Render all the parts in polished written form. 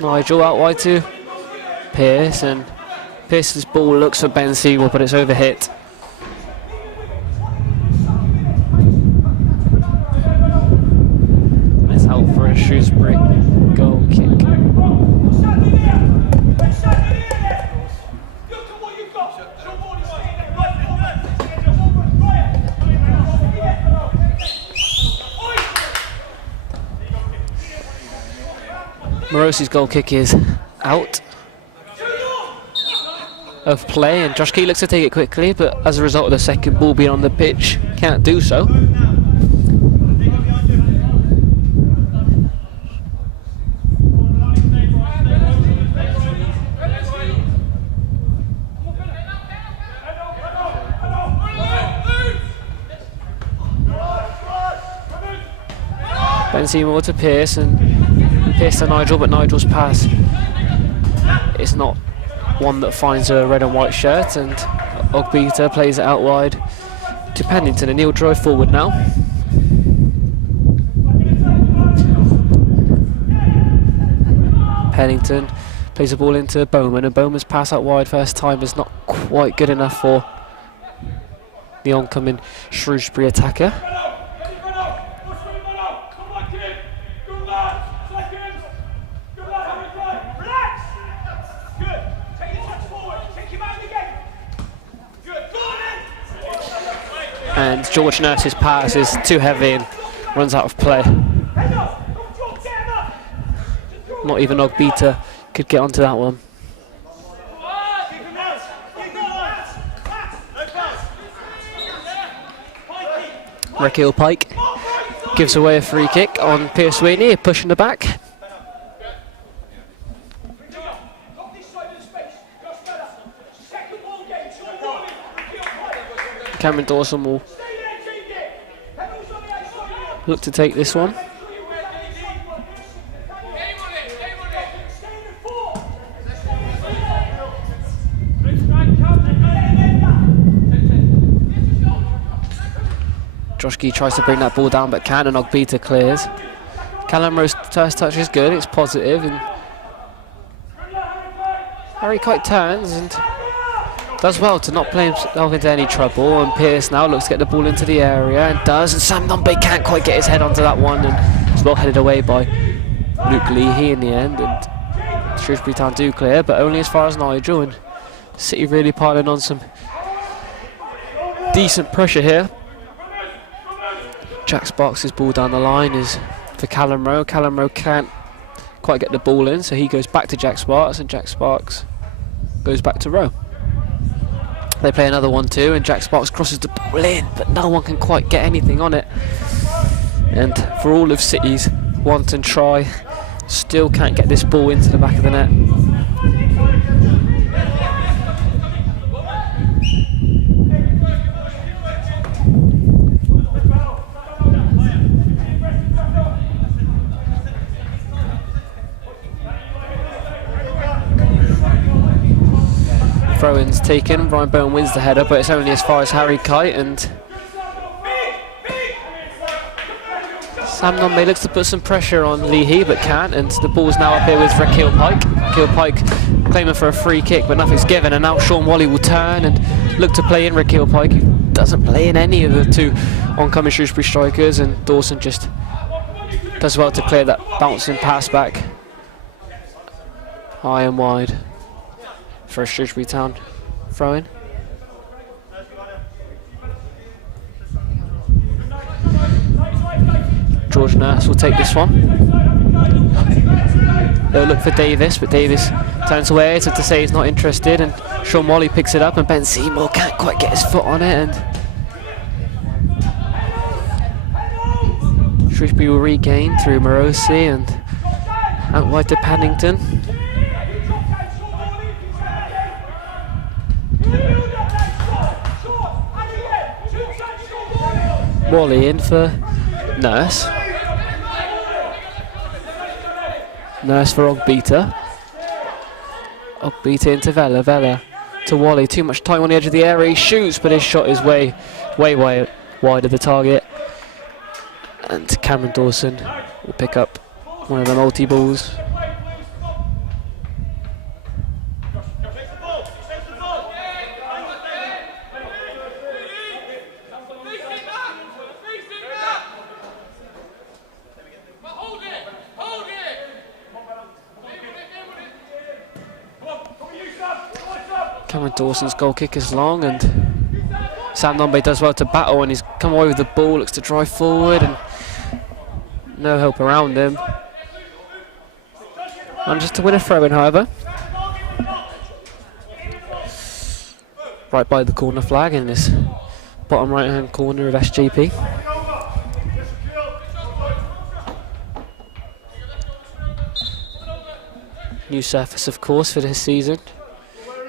Nigel out wide to Pearce, and Pearce's ball looks for Ben Seymour, but it's overhit. It's out for a Shrewsbury goal kick. Morosi's goal kick is out of play, and Josh Key looks to take it quickly, but as a result of the second ball being on the pitch, can't do so. Ben Seymour to Pearce, and Pearce to Nigel, but Nigel's pass is not one that finds a red and white shirt, and Ogbita plays it out wide to Pennington, and he'll drive forward now. Pennington plays the ball into Bowman, and Bowman's pass out wide first time is not quite good enough for the oncoming Shrewsbury attacker. And George Nurse's pass is too heavy and runs out of play. Not even Ogbita could get onto that one. Raquel Pike gives away a free kick on Pierce Sweeney, pushing the back. Cameron Dawson will look to take this one. Josh Gee tries to bring that ball down, but can, and Ogbita clears. Callum Rowe's first touch is good, it's positive, and Harry Kite turns and does well to not play himself into any trouble, and Pearce now looks to get the ball into the area, and does, and Sam Nombe can't quite get his head onto that one, and it's well headed away by Luke Leahy in the end, and Shrewsbury Town do clear, but only as far as Nigel, and City really piling on some decent pressure here. Jack Sparks' ball down the line is for Callum Rowe. Callum Rowe can't quite get the ball in, so he goes back to Jack Sparks, and Jack Sparks goes back to Rowe. They play another 1-2, and Jack Sparks crosses the ball in, but no one can quite get anything on it. And for all of City's want and try, still can't get this ball into the back of the net. Throw-in's taken, Ryan Bowen wins the header, but it's only as far as Harry Kite, and Sam Nombe looks to put some pressure on Leahy, but can't, and the ball's now up here with Raquel Pike. Raquel Pike claiming for a free kick, but nothing's given, and now Sean Wally will turn and look to play in Raquel Pike, who doesn't play in any of the two oncoming Shrewsbury strikers, and Dawson just does well to clear that bouncing pass back high and wide for a Shrewsbury Town throw-in. George Nurse will take this one. They'll look for Davis, but Davis turns away as if to say he's not interested, and Sean Wally picks it up, and Ben Seymour can't quite get his foot on it, and Shrewsbury will regain through Morosi and out wide to Pennington. Wally in for Nurse. Nurse for Ogbita. Ogbita into Vela. Vela to Wally. Too much time on the edge of the area. He shoots, but his shot is way wide of the target. And Cameron Dawson will pick up one of the multi-balls. Cameron Dawson's goal kick is long, and Sam Nombe does well to battle, and he's come away with the ball, looks to drive forward, and no help around him. Manages to win a throw-in, however. Right by the corner flag in this bottom right-hand corner of SJP. New surface, of course, for this season.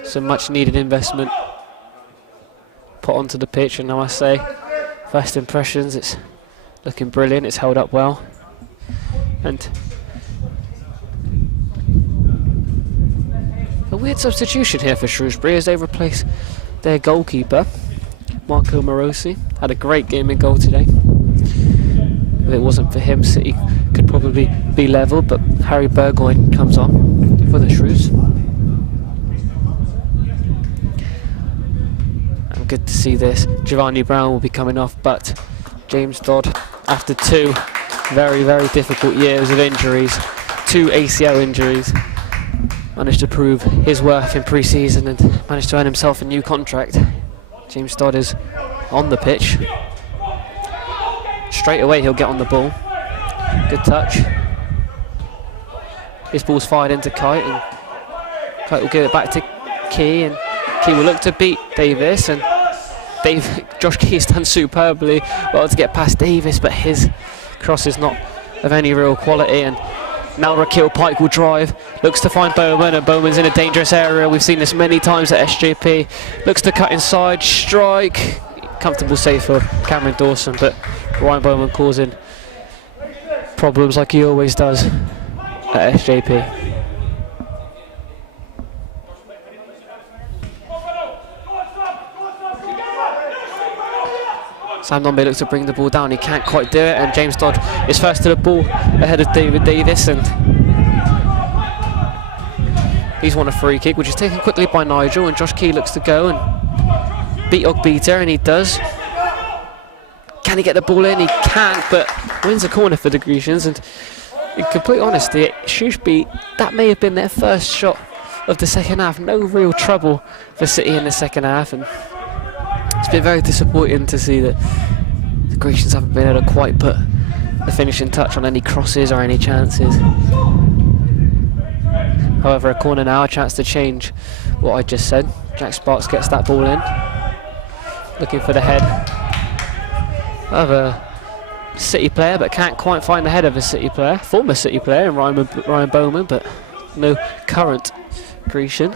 Some much-needed investment put onto the pitch, and I must say, first impressions, it's looking brilliant. It's held up well, and a weird substitution here for Shrewsbury as they replace their goalkeeper, Marco Morosi. Had a great game in goal today. If it wasn't for him, City could probably be level, but Harry Burgoyne comes on for the Shrews. And good to see this. Giovanni Brown will be coming off, but James Dodd, after 2 very, very difficult years of injuries, 2 ACL injuries, managed to prove his worth in pre-season and managed to earn himself a new contract. James Dodd is on the pitch. Straight away he'll get on the ball. Good touch. His ball's fired into Kite, and Kite will give it back to Key, and Key will look to beat Davis, and Josh Key's done superbly well to get past Davis, but his cross is not of any real quality, and now Raquel Pike will drive, looks to find Bowman, and Bowman's in a dangerous area. We've seen this many times at SJP. Looks to cut inside, strike. Comfortable save for Cameron Dawson, but Ryan Bowman causing problems like he always does at SJP. Sam Nombe looks to bring the ball down, he can't quite do it, and James Dodd is first to the ball ahead of David Davis, and he's won a free kick, which is taken quickly by Nigel, and Josh Key looks to go and beat Ogbita, and he does. Can he get the ball in? He can't, but wins a corner for the Grecians, and in complete honesty, Shrewsbury, that may have been their first shot of the second half. No real trouble for City in the second half, and it's been very disappointing to see that the Grecians haven't been able to quite put the finishing touch on any crosses or any chances. However, a corner now, a chance to change what I just said. Jack Sparks gets that ball in, looking for the head of a City player, but can't quite find the head of a City player, former City player, in Ryan Bowman, but no current Grecian.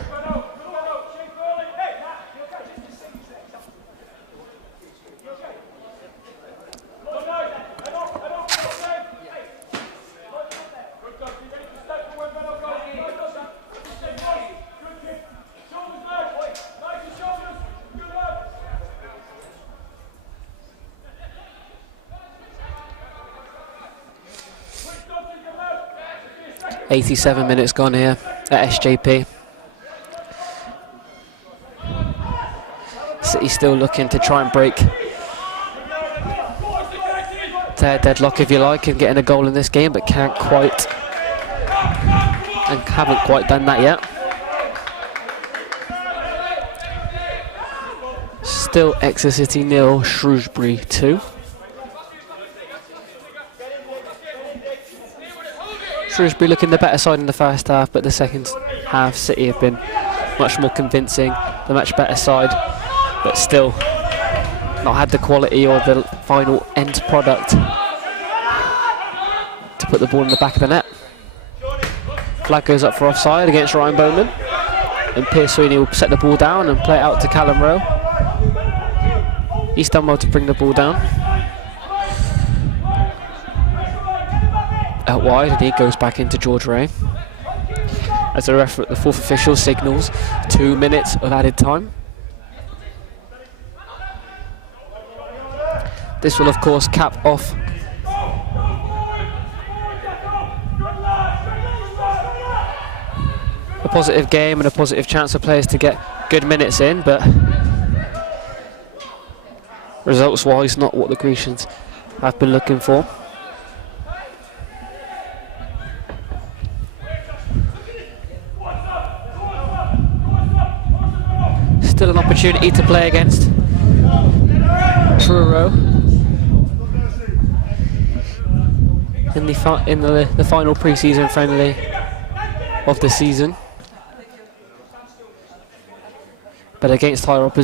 .87 minutes gone here at SJP. City still looking to try and break their deadlock, if you like, and getting a goal in this game, but can't quite, and haven't quite done that yet. Still Exeter City 0, Shrewsbury 2. Shrewsbury looking the better side in the first half, but the second half City have been much more convincing, the much better side, but still not had the quality or the final end product to put the ball in the back of the net. Flag goes up for offside against Ryan Bowman, and Pierce Sweeney will set the ball down and play it out to Callum Rowe. He's done well to bring the ball down. Out wide, and he goes back into George Ray as the fourth official signals 2 minutes of added time. This will of course cap off a positive game and a positive chance for players to get good minutes in, but results wise not what the Grecians have been looking for. Still an opportunity to play against Truro in the final pre-season friendly of the season, but against higher opposition.